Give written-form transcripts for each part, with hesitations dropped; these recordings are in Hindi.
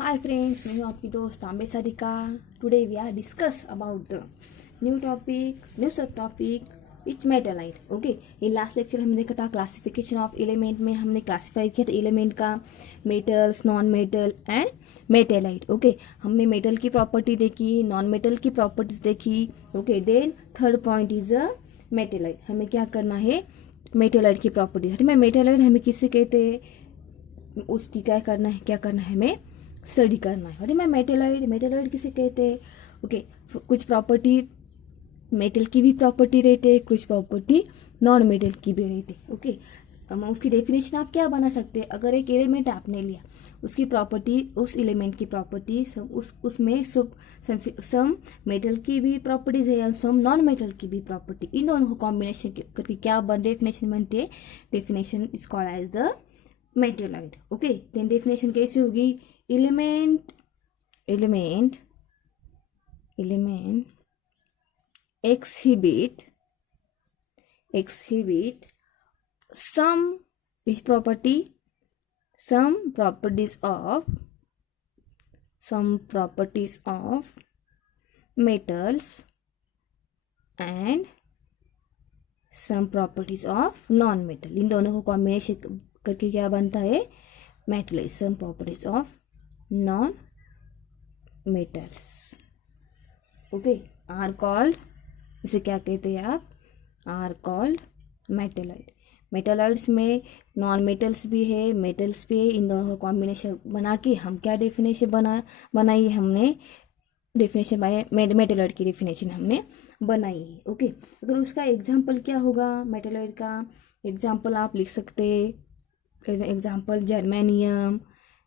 हाय फ्रेंड्स, मैं हूँ आपकी दोस्त Tambe Sarika. Today we are discuss about the new sub topic which metalloid. Okay, in last lecture हमने देखा था क्लासिफिकेशन ऑफ एलिमेंट में हमने क्लासीफाई किया था एलिमेंट का metals, non metal and metalloid. Okay, हमने मेटल की प्रॉपर्टी देखी, नॉन मेटल की प्रॉपर्टीज देखी। Okay, then third point is a metalloid. हमें क्या करना है, मेटेलाइट की प्रॉपर्टी। मेटेलाइट हमें किसे कहते हैं, उसकी क्या करना है हमें स्टडी करना है। अरे मैं मेटेलॉइड किसे कहते हैं। ओके, कुछ प्रॉपर्टी मेटल की भी प्रॉपर्टी रहते हैं, कुछ प्रॉपर्टी नॉन मेटल की भी रहती है। ओके, उसकी डेफिनेशन आप क्या बना सकते हैं। अगर एक एलिमेंट आपने लिया, उसकी प्रॉपर्टी, उस एलिमेंट की प्रॉपर्टी उसमें सम मेटल की भी प्रॉपर्टीज है या सम नॉन मेटल की भी प्रॉपर्टी, इन दोनों को कॉम्बिनेशन करके क्या डेफिनेशन बनती है। Definition is called as the metalloid. Okay, then definition कैसे होगी। Element exhibit some which property, some properties of metals and some properties of non metal। इन दोनों को कॉम्बिनेशन करके क्या बनता है, metal. some properties of non metals, okay, are called, इसे क्या कहते हैं आप, आर कॉल्ड मेटेलॉइड। मेटेलॉइड्स में नॉन मेटल्स भी है, मेटल्स भी है। इन दोनों का कॉम्बिनेशन बना के हम क्या डेफिनेशन बनाई हमने, डेफिनेशन मेटेलॉइड की डेफिनेशन हमने बनाई है। ओके, अगर उसका एग्जाम्पल क्या होगा, मेटेलॉइड का एग्जाम्पल आप लिख सकते हैं। एग्जाम्पल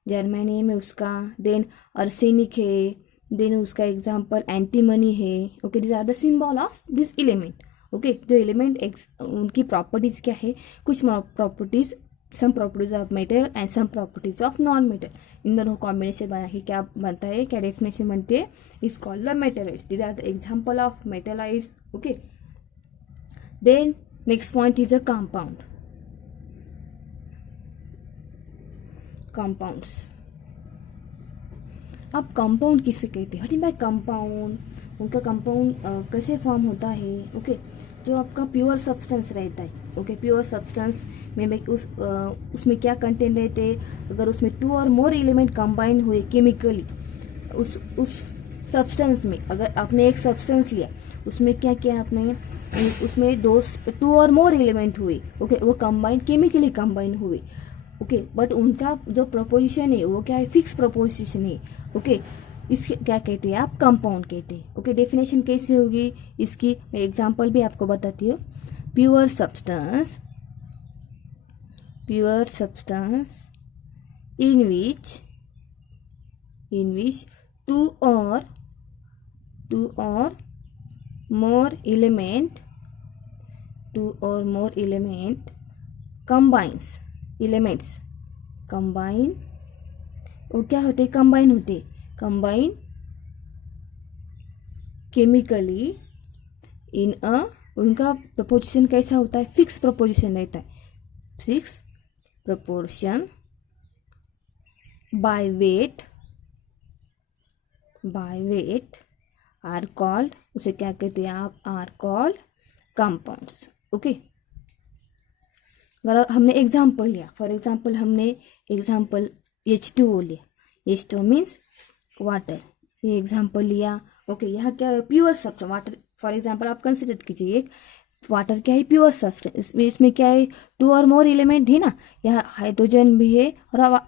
जर्मेनियम है उसका, देन अर्सेनिक है, देन उसका एग्जाम्पल एंटीमनी है। Okay, this are the symbol of this element. Okay, जो एलिमेंट उनकी प्रॉपर्टीज क्या है, कुछ properties, some properties of metal and some properties of non metal, इन दोनों कॉम्बिनेशन बना के क्या बनता है, क्या डेफिनेशन बनती है, is called the metalloids. This are the example of metalloids. Okay, then next point is a compounds. अब कंपाउंड किसे कहते हैं, भाई कंपाउंड, उनका कंपाउंड कैसे फॉर्म होता है। ओके, जो आपका प्योर सब्सटेंस रहता है। ओके, प्योर सब्सटेंस में उसमें क्या कंटेंट रहते हैं, अगर उसमें 2 और मोर एलिमेंट कंबाइन हुए केमिकली, उस सब्सटेंस में, अगर आपने एक सब्सटेंस लिया, उसमें क्या किया आपने, उसमें 2 और मोर एलिमेंट हुए। ओके, वो केमिकली कंबाइन हुए। ओके, बट उनका जो प्रोपोजिशन है वो क्या है, फिक्स प्रोपोजिशन है। ओके, इसके क्या कहते हैं आप, कंपाउंड कहते हैं। ओके, डेफिनेशन कैसे होगी इसकी, मैं एग्जांपल भी आपको बताती हूँ। Pure substance in which two or more element combine, वो क्या होते, कंबाइन केमिकली इन अ, उनका प्रपोजिशन कैसा होता है, फिक्स प्रपोजिशन रहता है। Fix proportion by weight are called, उसे क्या कहते हैं आप, आर कॉल्ड कंपाउंड्स। ओके, अगर हमने एग्जाम्पल लिया, फॉर एग्जाम्पल हमने एग्जाम्पल H2O लिया, H2O मीन्स वाटर, ये एग्जाम्पल लिया। ओके, यहाँ क्या है, pure substance water. For example आप कंसिडर कीजिए, एक वाटर क्या है, प्योर सब्सटेंस। इसमें क्या है, 2 और मोर एलिमेंट है ना, यहाँ हाइड्रोजन भी है और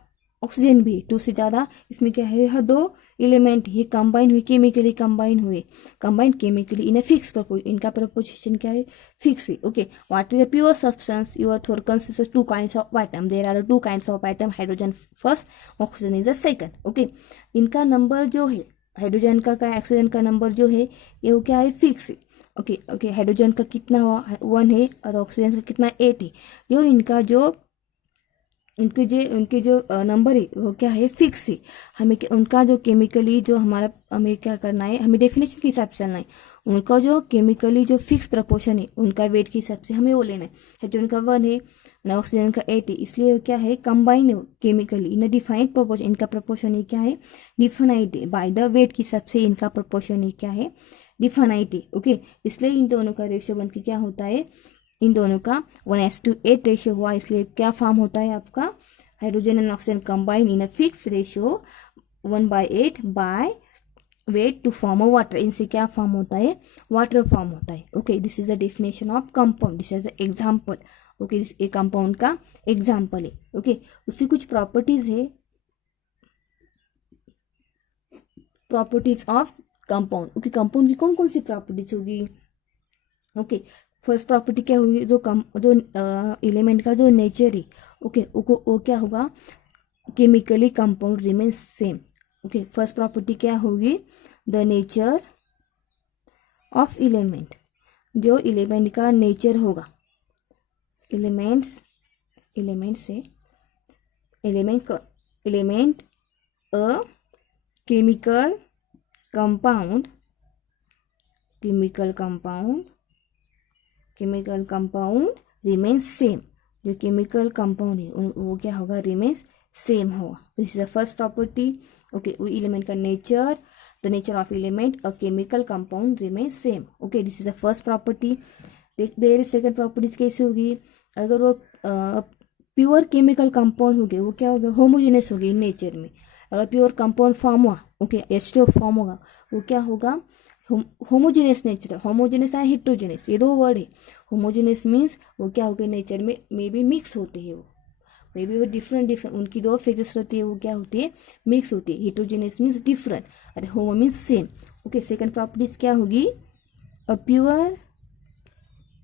ऑक्सीजन भी है, 2 से ज़्यादा। इसमें क्या है, यहाँ 2 एलिमेंट ये कंबाइन हुए, chemically combine chemically in a fix proposition. इनका प्रपोजिशन क्या है, फिक्स है। Okay, water is a pure substance, your thor consist 2 kinds of atom, there are 2 kinds of atom, hydrogen first, oxygen is the second. Okay, इनका नंबर जो है, हाइड्रोजन का ऑक्सीजन का नंबर जो है, ये क्या है, फिक्स है। ओके, हाइड्रोजन का कितना हुआ, 1 है, और ऑक्सीजन का कितना, 8 है। यो इनका जो उनके जो नंबर है वो क्या है, फिक्स है। हमें उनका जो केमिकली जो हमें क्या करना है, हमें डेफिनेशन के हिसाब से चलना है। उनका जो केमिकली जो फिक्स प्रपोर्शन है, उनका वेट के हिसाब से हमें वो लेना है। जो उनका 1 है, ऑक्सीजन का 80, इसलिए क्या है कंबाइन केमिकली इन डिफाइंड प्रोपोर्शन, इनका प्रोपोर्शन ये क्या है डिफाइंड है, बाय द वेट के हिसाब से इनका प्रोपोर्शन ये क्या है डिफाइंड है। ओके, इसलिए इन दोनों का रेशियो बन के क्या होता है, इन दोनों का 1:8 रेशियो हुआ, इसलिए क्या फॉर्म होता है आपका hydrogen and oxygen combine in a fix ratio 1/8 by weight to form a water, इनसे क्या फॉर्म होता है वाटर फॉर्म होता है। Okay, this is the definition of compound, this is the example. Okay, ये कंपाउंड का एग्जाम्पल है। ओके, उसकी कुछ प्रॉपर्टीज है, properties of compound. Okay, compound की कौन कौन सी प्रॉपर्टीज होगी। ओके, फर्स्ट प्रॉपर्टी क्या होगी, जो एलिमेंट का जो नेचर है, ओके, वो क्या होगा chemically compound remains same. Okay, first property क्या होगी, द नेचर ऑफ एलिमेंट, जो एलिमेंट का नेचर होगा, element a chemical compound remains same, जो केमिकल कंपाउंड है वो क्या होगा रिमेन्स सेम होगा। This is the first property. Okay, वो एलिमेंट का nature, the nature of element a chemical compound remains same. Okay, this is the first property. Their second property कैसे होगी, अगर वो प्योर केमिकल कंपाउंड हो गए, वो क्या होगा होमोजेनस हो गए इन नेचर में। अगर प्योर कंपाउंड फॉर्म हुआ, ओके, H2O फॉर्म होगा, वो क्या होगा homogeneous nature, homogeneous and heterogeneous, ये दो वर्ड है। होमोजेनस मीन्स वो क्या होगा नेचर में भी मिक्स होते हैं, वो मे बी वो डिफरेंट उनकी दो फेजेस रहती है, वो क्या होती है मिक्स होती है। हेट्रोजेनस मीन्स डिफरेंट, अरे होमो means same. Okay, second properties क्या होगी, a pure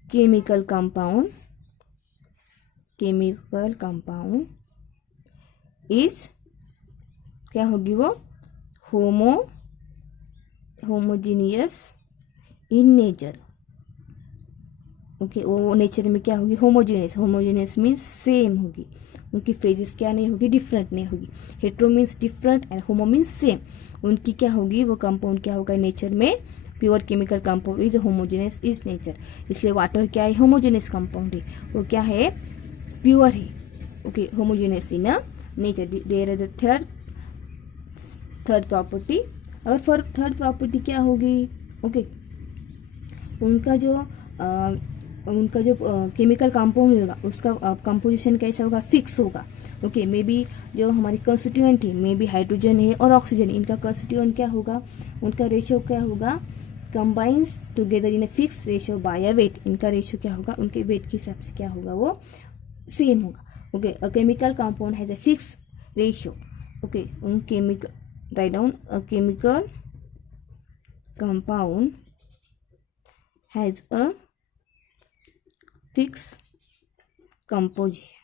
chemical compound is क्या होगी वो होमोजीनियस इन नेचर। ओके, वो नेचर में क्या होगी होमोजीनियस मीन्स सेम होगी, उनकी फेजेस क्या नहीं होगी डिफरेंट नहीं होगी। Hetero means different and homo means same, उनकी क्या होगी वो कंपाउंड क्या होगा नेचर में pure chemical compound is homogeneous is nature. इसलिए वाटर क्या है होमोजेनियस कंपाउंड है, वो क्या है प्योर है। Okay, homogeneous in nature. There is the third property. और फॉर थर्ड प्रॉपर्टी क्या होगी, ओके, उनका जो केमिकल कंपाउंड होगा उसका कंपोजिशन कैसा होगा फिक्स होगा। ओके, मे बी जो हमारी कंस्टिट्यूएंट है मे बी हाइड्रोजन है और ऑक्सीजन, इनका कंस्टिट्यूएंट क्या होगा, उनका रेशियो क्या होगा combines together in a fix ratio by a weight, इनका रेशियो क्या होगा उनके वेट के हिसाब से क्या होगा वो सेम होगा। Okay, a chemical compound has a fix ratio. Okay, उन chemical write down a chemical compound has a fixed composition,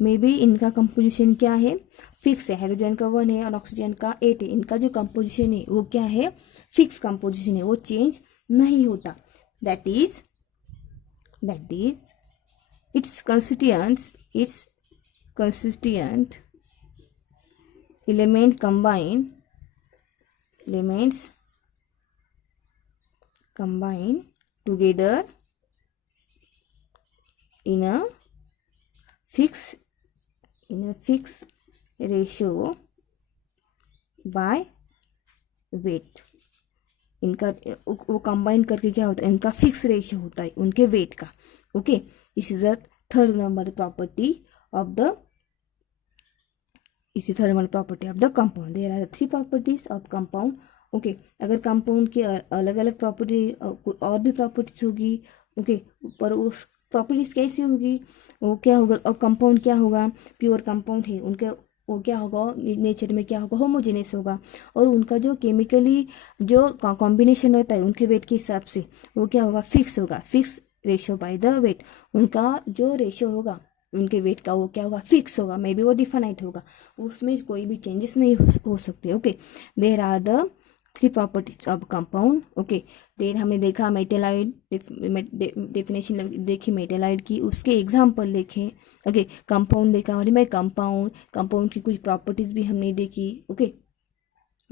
may be इनका कंपोजिशन क्या है फिक्स है, हाइड्रोजन का 1 है और ऑक्सीजन का 8 है, इनका जो कंपोजिशन है वो क्या है फिक्स कंपोजिशन है, वो चेंज नहीं होता। That is it's constituent elements combine together in a fixed ratio by weight। इनका वो कंबाइन करके क्या होता है इनका फिक्स रेशियो होता है उनके वेट का। Okay, this is the third number property of the thermal property of the compound। there are 3 properties of compound। Okay, अगर कंपाउंड की अलग अलग प्रॉपर्टी और भी प्रॉपर्टीज होगी, ओके, पर उस प्रॉपर्टीज कैसी होगी वो क्या होगा, और कंपाउंड क्या होगा प्योर कंपाउंड है उनके वो क्या होगा नेचर में क्या होगा होमोजेनियस होगा, और उनका जो केमिकली जो कॉम्बिनेशन रहता है उनके वेट के हिसाब से वो क्या होगा फिक्स होगा, fix ratio by the weight, उनका जो रेशियो होगा उनके वेट का वो क्या होगा फिक्स होगा, मे बी वो डिफाइनाइट होगा, उसमें कोई भी चेंजेस नहीं हो सकते। Okay, there are the 3 properties of compound. Okay, there हमने देखा मेटेलॉइड डेफिनेशन देखी मेटेलॉइड की, उसके एग्जाम्पल देखे। ओके, कंपाउंड देखा और मैं कंपाउंड की कुछ प्रॉपर्टीज भी हमने देखी। ओके,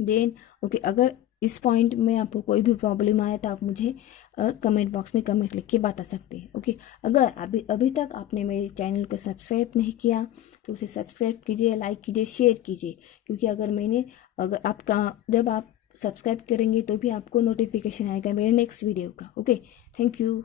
देन ओके, अगर इस पॉइंट में आपको कोई भी प्रॉब्लम आए तो आप मुझे कमेंट बॉक्स में कमेंट लिख के बता सकते हैं। ओके, अगर अभी तक आपने मेरे चैनल को सब्सक्राइब नहीं किया तो उसे सब्सक्राइब कीजिए, लाइक कीजिए, शेयर कीजिए, क्योंकि अगर आपका जब आप सब्सक्राइब करेंगे तो भी आपको नोटिफिकेशन आएगा मेरे नेक्स्ट वीडियो का। Okay, thank you.